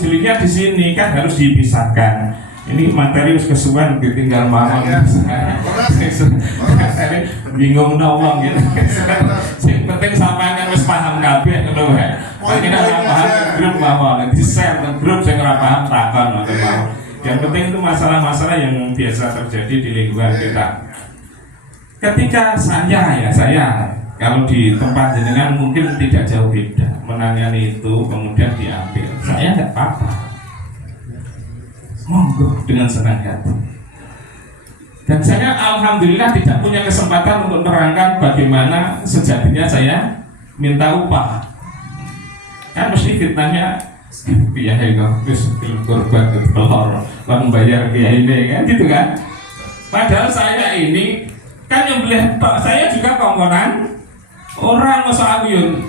jelinya di sini kan harus dipisahkan. Ini materi wis kesuwen ditinggal mawon. Bingung ngomong gitu. Sing penting sampeyan wis paham kabeh ngono wae. Nek ora paham grup mawon, di-share nang grup sing ora paham takon ngono mawon. Yang penting itu masalah-masalah yang biasa terjadi di lingkungan kita. Ketika saya kalau di tempat jenengan mungkin tidak jauh beda, menangani itu kemudian diambil, saya tidak apa-apa, monggo dengan senang hati. Dan saya alhamdulillah tidak punya kesempatan untuk menerangkan bagaimana sejatinya saya minta upah. Kan mesti fitnahnya biaya itu terus korban telur membayar biaya ini kan gitu kan. Padahal saya ini kan yang beli saya juga komponan orang masa aku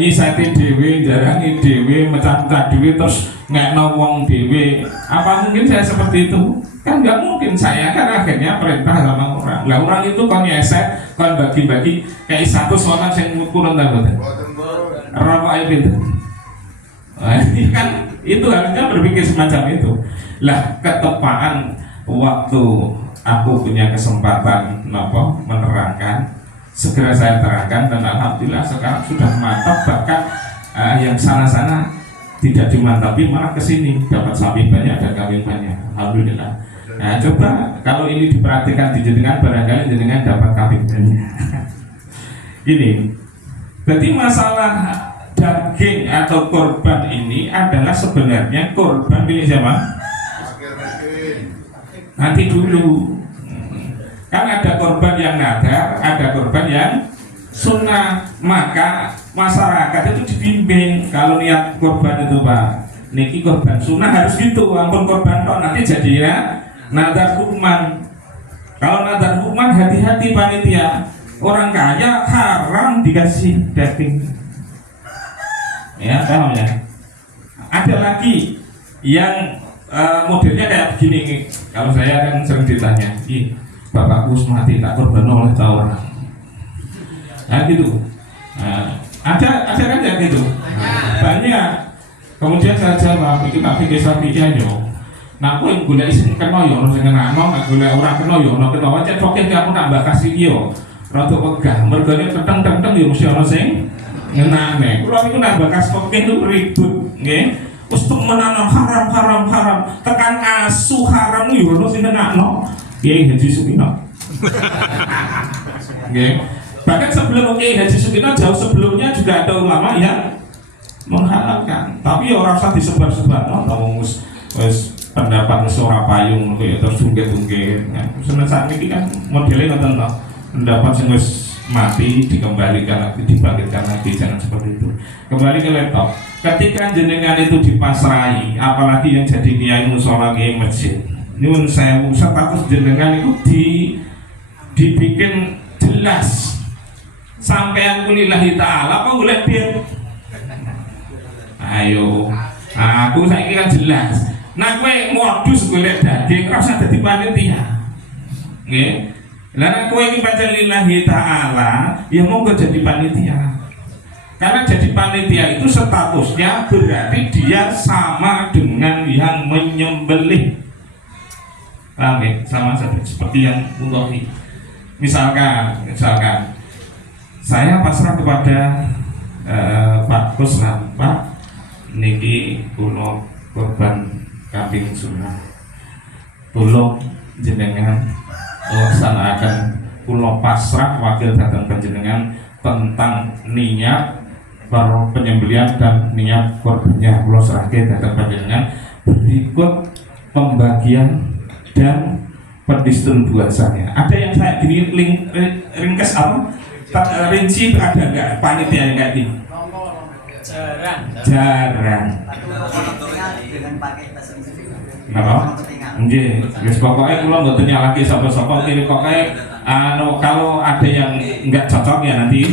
nyisati dewe, jarangi dewe, mecah-mecah dewe terus ngekno wong dewe. Apa mungkin saya seperti itu? Kan nggak mungkin. Saya kan akhirnya perintah sama orang. Lah orang itu kan nyeset, kan bagi-bagi kayak satu orang yang kurang dapat. Rokok itu. Ini kan itu harusnya berpikir semacam itu. Lah ketepaan waktu aku punya kesempatan menerangkan, segera saya terangkan dan alhamdulillah sekarang sudah mantap, bahkan yang sana-sana tidak dimantapi malah kesini dapat sapi banyak dan kambing banyak, alhamdulillah. Nah coba kalau ini diperhatikan di jenengan, barangkali jenengan dapat kambing banyak. Gini, berarti masalah daging atau korban ini adalah sebenarnya korban milik siapa? Nanti dulu. Kan ada korban yang nadar, ada korban yang sunnah. Maka masyarakat itu dibimbing kalau niat korban itu Pak, niki korban sunnah harus gitu, ampun korban kok nanti jadinya nadar hukman. Kalau nadar hukman hati-hati panitia, orang kaya haram dikasih daging. Ya paham ya. Ada lagi yang modelnya kayak begini. Kalau saya kan sering ditanya, bapakku mati tak korban oleh orang. Nah gitu. Ada kan ya gitu. Banyak. Kemudian saya jawab, iki tak pikir sapinya yo. Nah aku yang gula isin kena yo, orang yang kena nggak gula orang kena yo, orang kena wajah pokoknya kamu nambah kasih yo. Rada wegah, mergane keteng-keteng yo mesti orang sing ngenane. Kalau itu nambah kasih pokoknya itu ribut, nggih. Ustuk menanam haram. Tekan asu haram yo, orang sing ngenakno. Kiai Haji Sukino. Okay. Bahkan sebelum Kiai Haji Sukino jauh sebelumnya juga ada ulama yang menghalalkan. Tapi orang usah disebar-sebar, tahu wis pendapat ora payung terus tungge-tungge. Seneng saat ini kan modelnya ngoten to. Pendapat sing wis mati dikembalikan lagi, dibangkitkan lagi, jangan seperti itu. Kembali ke laptop. Ketika jenengan itu dipasrai, apalagi yang jadi kiai mushola, kiai masjid. Nyun saya status jenengan itu dibikin jelas sampai lillahi ta'ala apa boleh biar ayo aku saya kan jelas. Nah gue modus golek daging rasa dadi panitia nggih. Lah nek kowe iki pancen lillahi ta'ala ya monggo jadi panitia. Karena jadi panitia itu statusnya berarti dia sama dengan yang menyembelih. Paham ya? Sama seperti yang Utohi. Misalkan saya pasrah kepada Pak Kuslam, Pak niki kula korban kambing sunnah. Tolong jenengan laksanakan kula pasrah wakil datang panjenengan tentang niat penyembelihan dan niat korbannya kula serahke datang panjenengan berikut pembagian dan pendistribusiannya. Ada yang saya gini ringkas apa? Rinci ada enggak panitia yang kayak gini? Jarang. Kenapa? Nggih, wis pokoke kula mboten nyalahke sapa-sapa kene pokoke kalau ada yang enggak cocok ya nanti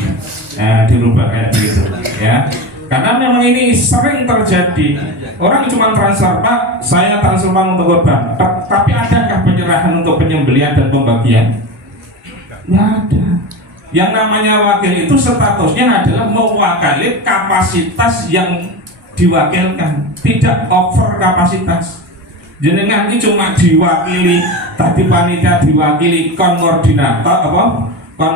dirubah kayak begitu ya. Karena memang ini sering terjadi. Orang cuma transfer, Pak, saya transfer uang untuk korban. Tapi adakah penyerahan untuk penyembelihan dan pembagian? Nggak ada. Yang namanya wakil itu statusnya adalah mewakili kapasitas yang diwakilkan, tidak over kapasitas. Jenengan ini cuma diwakili, tadi panitia diwakili kon koordinator apa kon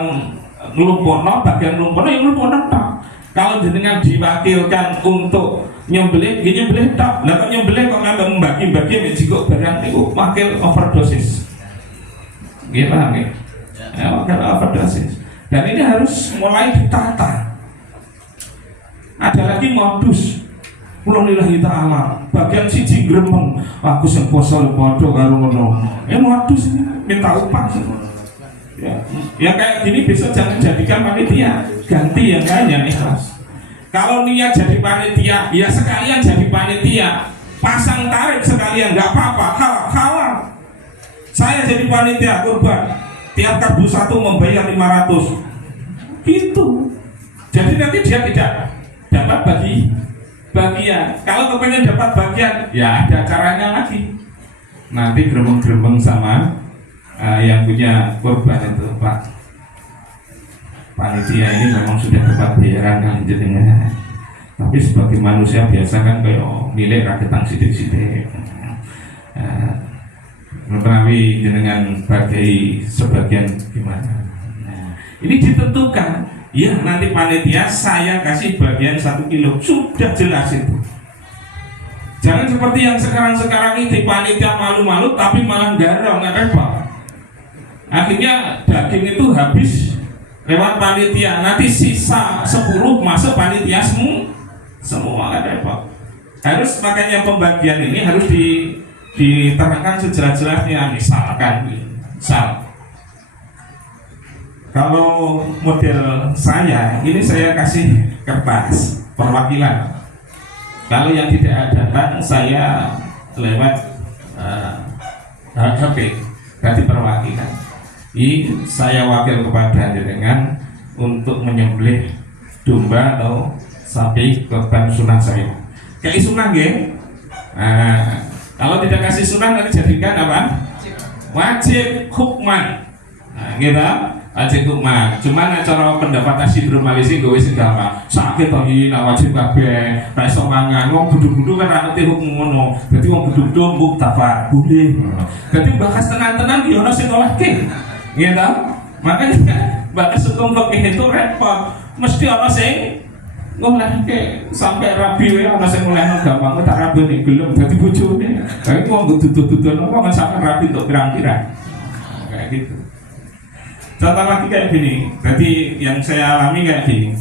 nglumpuhno bagian nglumpuhno ya nglumpuhno tok. Kalau jenengan diwakilkan untuk nyembelih, ya nyembelih tok. Lah kok nyembelih kok nggak membagi-bagi mek jiko barang niku wakil overdosis. Nggih paham nggih? Ya, wakil overdosis. Dan ini harus mulai ditata. Ada lagi modus. Mulanillahi ta'ala bagian siji gremeng aku sing poso padha karo ngono. Modus ini minta upah. Ya kayak gini besok jangan jadikan panitia, ganti yang lain yang ikhlas. Kalau niat jadi panitia, ya sekalian jadi panitia, pasang tarif sekalian nggak apa-apa, halal. Saya jadi panitia kurban, tiap karbu satu membayar 500, gitu. Jadi nanti dia tidak dapat bagian. Kalau kepengen dapat bagian, ya ada caranya lagi. Nanti gremeng-gremeng sama yang punya kurban itu, Pak. Panitia ini memang sudah dapat bayaran kan jenengan. Tapi sebagai manusia biasa kan kayak milik rakyat sidik-sidik. Menawi jenengan bagi sebagian gimana? Ini ditentukan. Ya nanti panitia saya kasih bagian 1 kilo, sudah jelas itu. Jangan seperti yang sekarang ini panitia malu-malu tapi malah garong, nggak repot. Akhirnya daging itu habis lewat panitia, nanti sisa 10 masuk panitia semua, nggak repot. Harus makanya pembagian ini harus diterangkan sejelas-jelasnya. Misalkan, kalau model saya, ini saya kasih kertas perwakilan. Kalau yang tidak datang, saya lewat HP, berarti perwakilan. Ini saya wakil kepada jenengan untuk menyembelih domba atau sapi korban sunah saya. Kayak sunah nggih. Kalau tidak kasih sunah nanti jadikan apa? Wajib hukman. Gitu. Wajib hukman. Cuman cara pendapat Asyidrul Malisi gue sing gampang. Sakit to iki wajib kabeh. Ra iso mangan. Wong budhu-budhu kan ra ngerti hukum ngono. Dadi wong budhu-budhu muktafar boleh. Dadi bahas tenan-tenan ki ono sing olehke. Gitu. Makanya bahas hukum fikih itu repot. Mesti ono sing ngolehke sampai rabi wae ono sing ngolehno gampang tak rabi nek gelem dadi bojone. Lah iki wong dudu-dudu apa kan sampai rabi untuk pirang-pirang. Kayak gitu. Contoh lagi kayak gini, jadi yang saya alami kayak gini.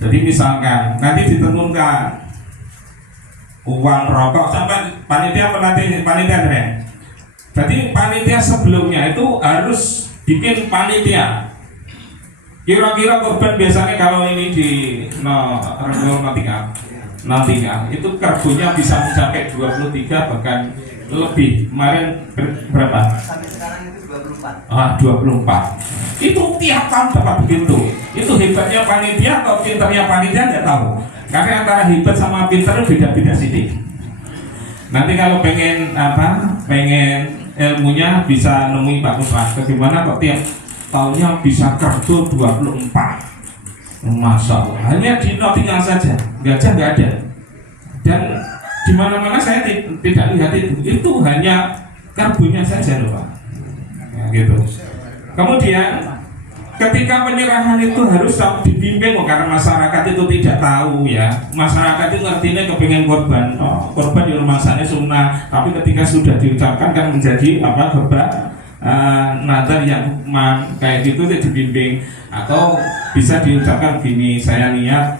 Jadi misalkan nanti ditentukan uang rokok sampai panitia tren. Jadi panitia sebelumnya itu harus bikin panitia. Kira-kira korban biasanya kalau ini di Natinga itu karbonya bisa mencapai 23 bahkan lebih. Kemarin berapa? Sampai sekarang itu 24. 24. Itu tiap tahun dapat begitu. Itu hebatnya panitia atau pinternya panitia nggak tahu. Karena antara hebat sama pinter beda-beda sedikit. Nanti kalau pengen ilmunya bisa nemui Pak Ustaz. Bagaimana kok tiap tahunnya bisa kartu 24? Masya Allah. Hanya di Nottingham saja, Gajah nggak ada. Dan di mana-mana saya tidak lihat itu. Itu hanya karbunya saja loh Pak. Ya, gitu. Kemudian ketika penyerahan itu harus dibimbing karena masyarakat itu tidak tahu ya. Masyarakat itu ngertinya kepengen korban. Korban di rumah sana sunnah, tapi ketika sudah diucapkan kan menjadi korban nazar yang hukman kayak gitu dibimbing atau bisa diucapkan gini, saya niat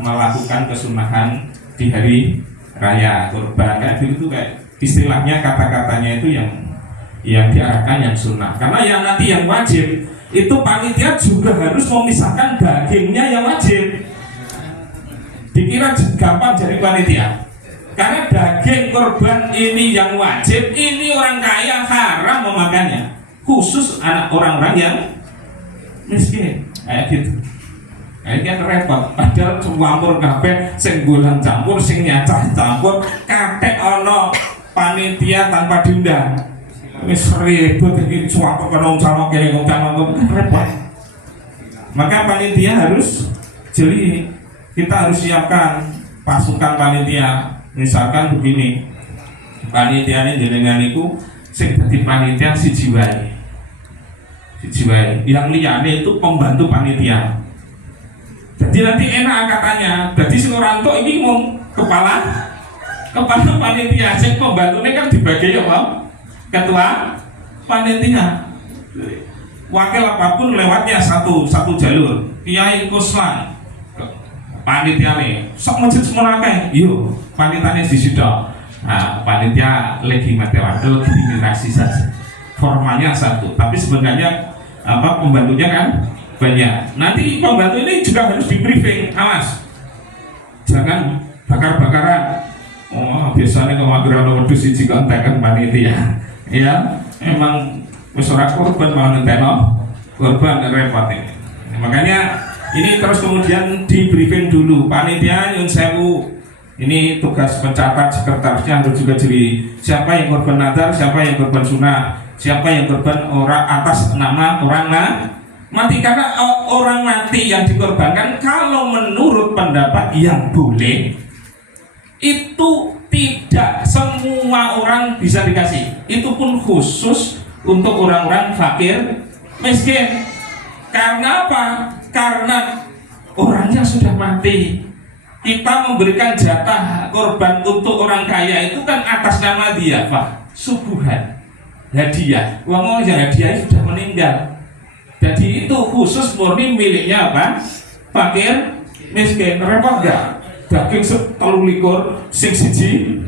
melakukan kesunahan di hari raya korban kayak gitu, kayak istilahnya kata-katanya itu yang diarahkan yang sunnah. Karena yang nanti yang wajib itu panitia juga harus memisahkan dagingnya yang wajib. Dikira gampang jadi panitia. Karena daging korban ini yang wajib, ini orang kaya haram memakannya. Khusus anak orang-orang yang miskin. Kayak gitu. Ini kan repot. Padahal campur kabeh, sing bulan campur, sing nyacah campur, kakek ono panitia tanpa diundang. Wis ribut iki cuwak kena sama kene repot. Maka panitia harus jeli, kita harus siapkan pasukan panitia, misalkan begini, panitia ini jenengan itu sing dadi panitia siji wae, yang liyane itu pembantu panitia. Jadi nanti enak angkatannya. Jadi sing ora entuk iki mung kepala panitia, sing pembantune kan dibagi apa? Ketua panitia. Wakil apapun lewatnya satu jalur. Kiai Kuslan panitiane sok masjid semua akeh. Yo, panitiane di situ. Nah, panitia legitimasi saja. Formalnya satu, tapi sebenarnya pembantunya kan banyak. Nanti pembantu ini juga harus di briefing. Awas, jangan bakar-bakaran. Oh, biasanya kalau mageran wedhus siji kontekan panitia. Ya, emang wis ora korban malah nenteno korban repot ini. Makanya ini terus kemudian di briefing dulu panitia nyun sewu. Ini tugas pencatat sekretarisnya harus juga jadi siapa yang korban nadar, siapa yang korban sunah, siapa yang korban orang atas nama orang mati. Karena orang mati yang dikorbankan kalau menurut pendapat yang boleh itu tidak semua orang bisa dikasih. Itu pun khusus untuk orang-orang fakir miskin. Karena apa? Karena orangnya sudah mati. Kita memberikan jatah korban untuk orang kaya itu kan atas nama dia, Pak. Subuhan, hadiah. Uang yang hadiah sudah meninggal. Jadi itu khusus murni miliknya apa? Fakir miskin. Repot enggak? Daging 13 sing siji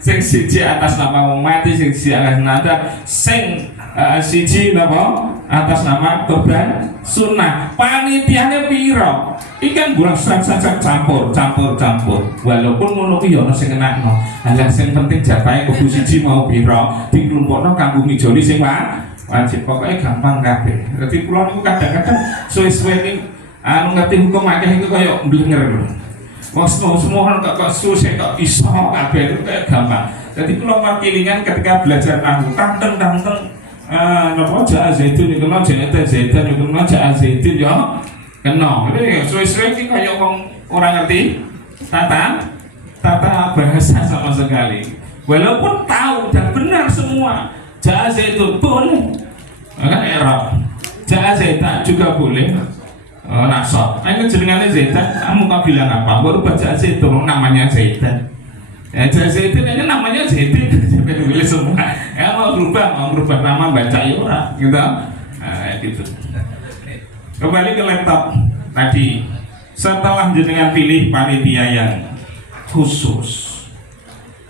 sing siji atas nama wong mati, sing siji atas nama siji napa atas nama korban sunnah. Panitiane piro? Ikan bulan sak campur. Walaupun ngono ki ya ana sing kenakno. Lah sing penting jatahe kudu siji mau piro diklumpukno kanggo ngijoli sing wajib. Pokoknya gampang kabeh. Dadi kula niku kadang-kadang suwe-suwe iki ngerti hukum akeh itu kaya mblenger. Semua kok susah kok iso kabeh itu kayak gampang. Jadi kalau wakilingan ketika belajar nahwu tanteng napa ja zaitun iku kena zaitun iku kena ja zaitun ya kena. Ini suwe-suwe iki kaya wong ora ngerti tata bahasa sama sekali. Walaupun tahu dan benar semua ja zaitun boleh. Kan Arab. Ja zaitun juga boleh. Nasab, ini jenengannya Zaitan, kamu kau bilang apa? Baru baca Zaitun, namanya Zaitan. Ya, Zaitan ini namanya Zaitan, jadi pilih semua. Ya mau berubah nama baca yura, gitu. Nah, gitu. Kembali ke laptop tadi. Setelah jenengan pilih panitia yang khusus,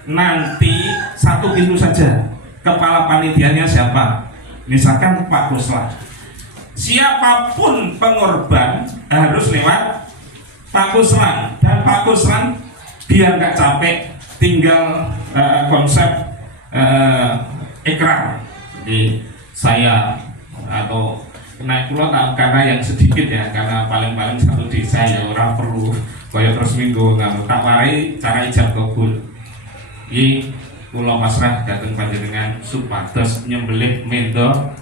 nanti satu pintu saja. Kepala panitianya siapa? Misalkan Pak Kuslan. Siapapun pengorban harus lewat Pak Kuslan, dan Pak Kuslan biar nggak capek tinggal konsep ikrar. Jadi saya atau naik pulau karena yang sedikit ya, karena paling satu desa ya orang perlu kaya terus minggu nggak tak warai cara ijab kabul. Ini pulau pasrah datang panjenengan supados nyembelih mendo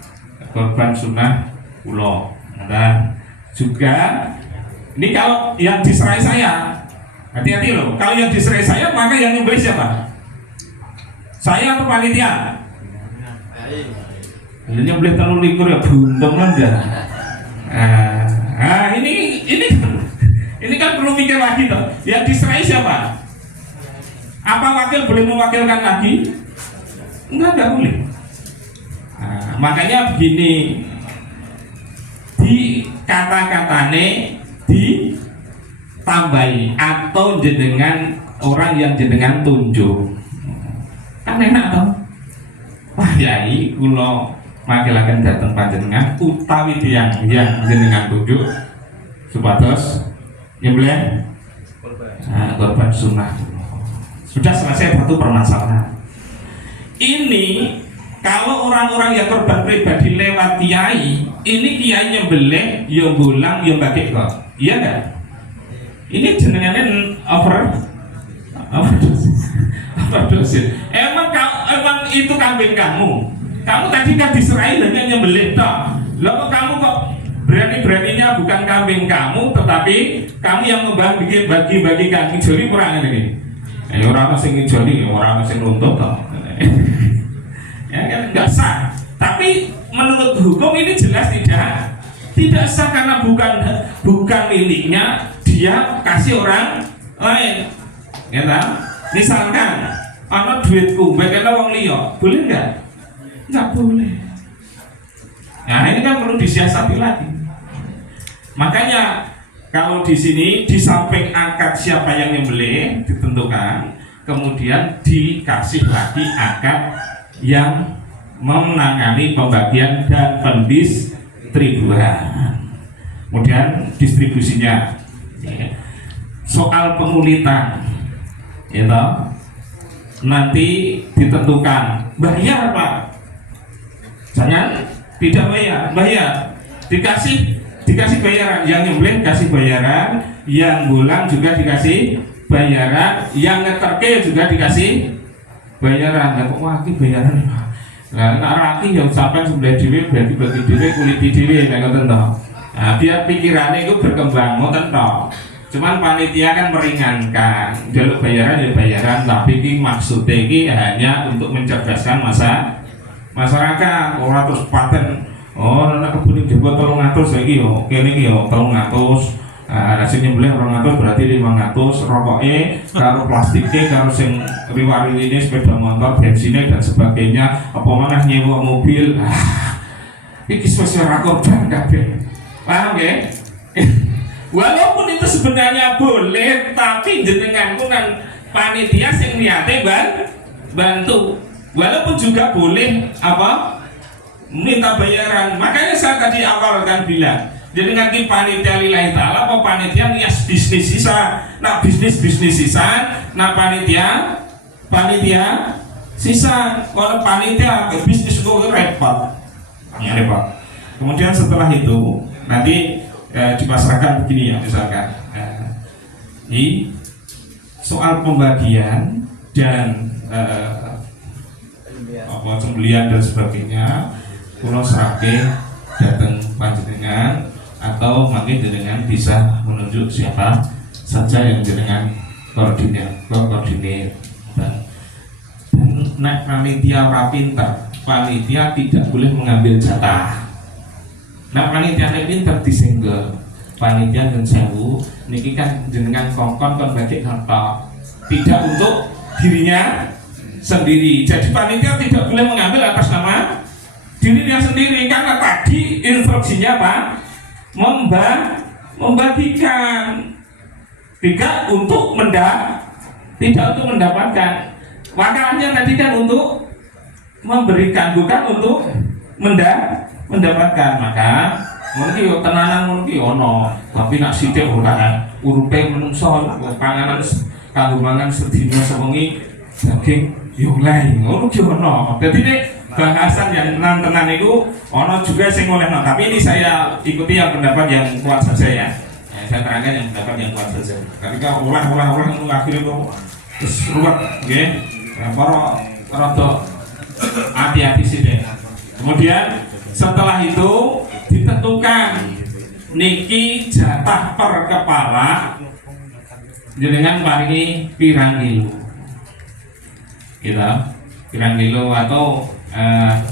korban sunnah pulau. Dan juga ini kalau yang diserai saya, hati-hati loh. Kalau yang diserai saya, maka yang nyembelih siapa? Saya atau panitia? Ini nyembelih terlalu likur ya buntung aja. Nah, ini kan perlu mikir lagi toh. Yang diserai siapa? Apa wakil boleh mewakilkan lagi? Enggak boleh. Nah, makanya begini. Di kata-katane ditambahi atau jenengan orang yang jenengan tunjuk kan enak toh. Wah yai kula makilaken dateng panjenengan utawi tiyang yang jenengan tunjuk supados nyembelih korban sunnah. Sudah selesai satu permasalahan. Ini kalau orang-orang yang korban pribadi lewat kiai, ini kiai nyembelih, yang bulang, yang bagi kok, iya kan? Ini jenengannya overdosis. Emang itu kambing kamu tadi kan diserai hanya nyembelih toh. Lalu kamu kok berani-beraninya bukan kambing kamu, tetapi kamu yang bagi-bagikan ngijoli kurang ini. Orang sing ngijoli, orang sing nuntut toh. Ya kan nggak sah. Tapi menurut hukum ini jelas tidak sah karena bukan miliknya, dia kasih orang lain. Ya kan? Misalkan ana duitku, bakal wong liya, boleh nggak? Nggak boleh. Nah ini kan perlu disiasati lagi. Makanya kalau di sini di samping akad siapa yang nyembelih ditentukan, kemudian dikasih lagi akad yang menangani pembagian dan pendistribusian. Kemudian distribusinya, soal pengulitan, gitu, nanti ditentukan bayar Pak, jangan tidak bayar, dikasih bayaran, yang nyembelih kasih bayaran, yang bulan juga dikasih bayaran, yang ngeterke juga dikasih bayaran. Lah kok waki bayaran Pak? Lah nek raki yang sampai sebelah dhewe berarti bagi dhewe kulit dhewe nek ngoten to. Nah, biar pikirannya itu berkembang ngoten to. Cuman panitia kan meringankan, jalur bayaran ya bayaran, tapi ini maksudnya ini hanya untuk mencerdaskan masyarakat. Orang terus paten, anak kebun dibuat 300 lagi yo, kene iki yo 300. Nasi nyembelih 200 berarti 500. Rokoknya, karo plastiknya, karo sing riwari ini sepeda motor, bensinnya dan sebagainya. Apa mana nyewa mobil? Ini spesial korban kabeh. Paham ya? Walaupun itu sebenarnya boleh, tapi jenengan kunan panitia sing niate bantu. Walaupun juga boleh apa? Minta bayaran. Makanya saya tadi awal kan bilang, jenengan ki panitia lillahi taala apa panitia nias bisnis sisa. Nah bisnis sisa, nah panitia sisa. Kalau panitia bisnis kok repot. Ya repot. Kemudian setelah itu nanti dipasrahkan begini ya, misalkan ini soal pembagian dan pembelian dan sebagainya, pulau serake datang panjenengan atau mungkin jenengan bisa menunjuk siapa saja yang jenengan koordinir dan panitia rapinter, panitia tidak boleh mengambil jatah. Nah panitia ini pinter disenggel, panitia dan sewu niki kan jenengan kongkon kon bagi harta, tidak untuk dirinya sendiri. Jadi panitia tidak boleh mengambil atas nama dirinya sendiri karena tadi instruksinya Pak membagikan, tidak untuk mendapatkan. Wakalahnya tadi kan untuk memberikan, bukan untuk mendapatkan. Maka mungkin tenanan mungkin ono, tapi nak sithik ora urupe menungso panganan kanggo mangan sedina sewengi daging yo lain ngono ki ono. Dadi nek bahasan yang tenan itu ono juga sing olehno, tapi ini saya ikuti yang pendapat yang kuat saja ya. Saya terangkan yang pendapat yang kuat saja. Ketika olah itu akhirnya kok terus ruwet nggih. Para rada hati-hati sih deh. Kemudian setelah itu ditentukan niki jatah per kepala jenengan paringi pirang kilo, gitu, pirang kilo atau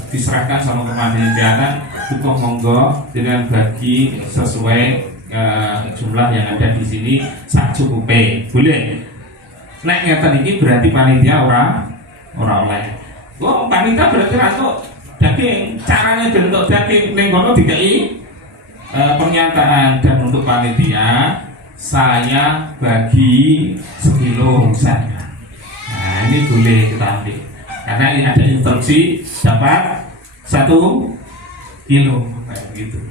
diserahkan sama kepanitiaan, cukup monggo dengan bagi sesuai jumlah yang ada di sini sak cukupe, boleh. Nek ngeten iki berarti panitia ora oleh. Wong panitia berarti ratu daging, caranya bentuk daging ning kono dikai pernyataan, dan untuk panitia saya bagi sekilo misalnya. Nah ini boleh kita ambil karena ini ada instruksi dapat 1 kilo kayak gitu.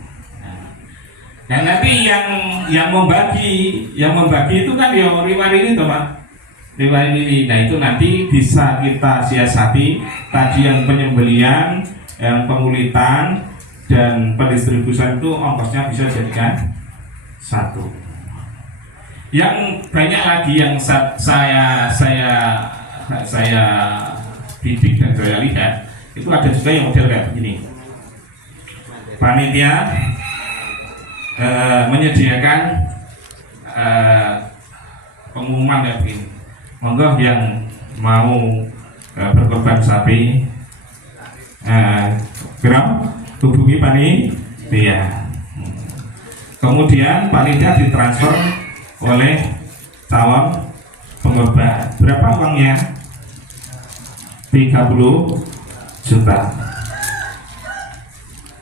Nah nanti yang membagi itu kan ya riwari ini toh Pak. Riwayat ini, nah itu nanti bisa kita siasati tadi yang penyembelian, yang pengulitan dan pendistribusian itu ongkosnya bisa jadikan 1. Yang banyak lagi yang saya bidik dan saya lihat itu ada juga yang model kayak begini. Panitia menyediakan pengumuman ya begini. Monggo yang mau berkorban sapi geram hubungi panitia. Kemudian panitia ditransfer oleh calon pengorban. Berapa uangnya? 30 juta.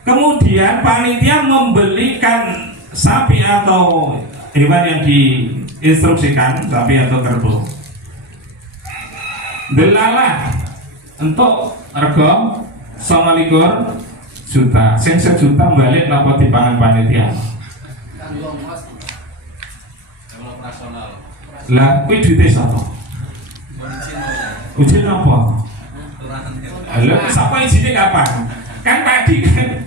Kemudian panitia membelikan sapi atau hewan yang diinstruksikan, sapi atau kerbau. Delalah untuk rego 29 juta. Sing 1 juta balik napa dipangan panitia. Lah kuwi duite sapa? Ujian apa? Halo, siapa izinnya kapan? Kan tadi kan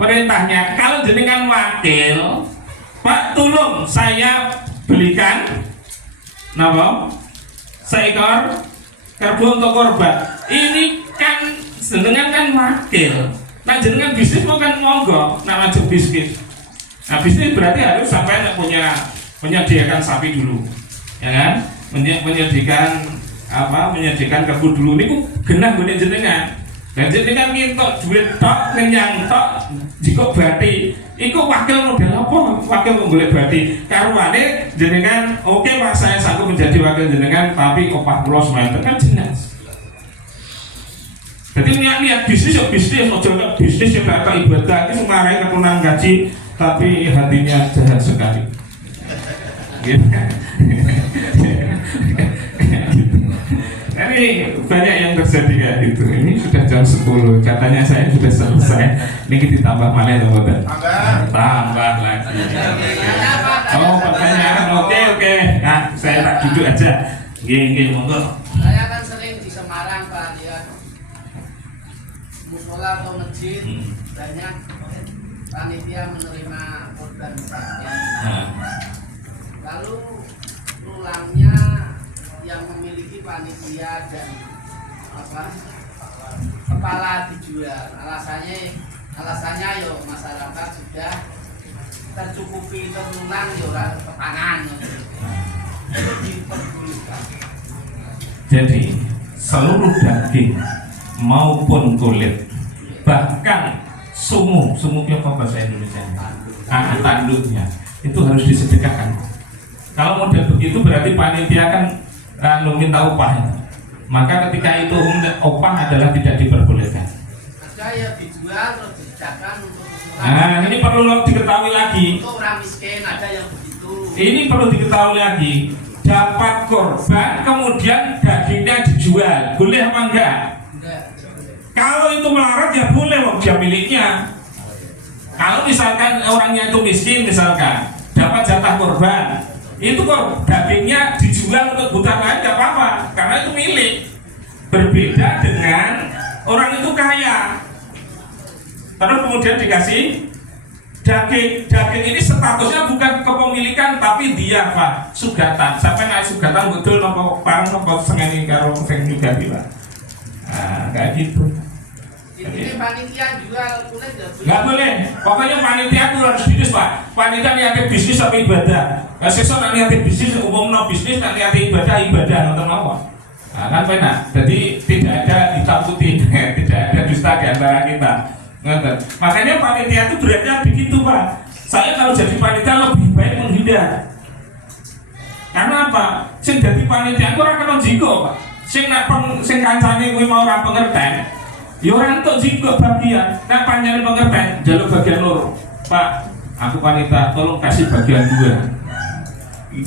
perintahnya kalau jenengan wakil, Pak tolong saya belikan napa? Seekor kerbau untuk korban. Ini kan jenengan kan wakil. Nah jenengan bisnis mau kan monggo, nama bisnis. Nah bisnis berarti harus sampai menyediakan sapi dulu, ya kan? Menyediakan menyediakan kerbau dulu. Ini genah gune jenengan. Dan jenengan minta duit tok, kenyang tok, jika berarti iku wakil model apa? Wakil menggolek berarti karuane jenengan oke Pak saya sanggup menjadi wakil jenengan tapi opah kula semanten kan jelas. Jadi niat bisnis ya bisnis, ojo bisnis ya kayak ibadah itu semarang keturunan gaji tapi hatinya jahat sekali. Gitu. Ini banyak yang terjadi kayak gitu. Ini sudah jam 10, katanya saya sudah selesai. Ini kita tambah malah loh, tambah lagi. Oh pertanyaan, oke. Nah saya tak duduk aja. Gini monggo. Saya kan sering di Semarang Pak ya. Musola atau masjid banyak panitia menerima korban sapian. Lalu tulangnya yang memiliki panitia dan kepala dijual. Alasannya yo masyarakat sudah tercukupi turunan yo kepangan. Itu diperbolehkan. Jadi seluruh daging maupun kulit, bahkan sumuknya apa bahasa Indonesia? Tanduknya itu harus disedekahkan. Kalau model begitu berarti panitia kan minta upah. Maka ketika itu upah adalah tidak diperbolehkan. Ada yang dijual terus disediakan untuk Nah ini perlu diketahui lagi. Untuk orang miskin ada yang begitu. Ini perlu diketahui lagi. Dapat korban kemudian dagingnya dijual, boleh apa enggak? Enggak. Kalau itu melarat ya boleh, wong dia miliknya. Kalau misalkan orangnya itu miskin misalkan dapat jatah korban, itu kok dagingnya dijual untuk kebutuhan lain tidak apa-apa karena itu milik. Berbeda dengan orang itu kaya terus kemudian dikasih daging ini statusnya bukan kepemilikan tapi dia Pak sugatan sampai naik sugatan betul nopo parang nopo sengeni karo sing juga Pak. Nah kayak gitu. Ini panitia jual kulit nggak boleh. Pokoknya panitia itu harus bisnis Pak. Panitia niatnya bisnis sampai ibadah. Nah, sesuk nanti niatnya bisnis umumnya bisnis nanti niatnya ibadah nonton apa? Nah, kan benar. Jadi tidak ada ditakuti, tidak ada dusta di antara kita. Makanya panitia itu beratnya begitu Pak. Saya kalau jadi panitia lebih baik menghindar. Karena apa? Sing jadi panitia aku ora kena jiko Pak. Sing kancane kuwi mau ora pengertian. Ya orang untuk jiko bagian, nah panjangin pengertian, jalur bagian loro. Pak, aku wanita, tolong kasih bagian 2.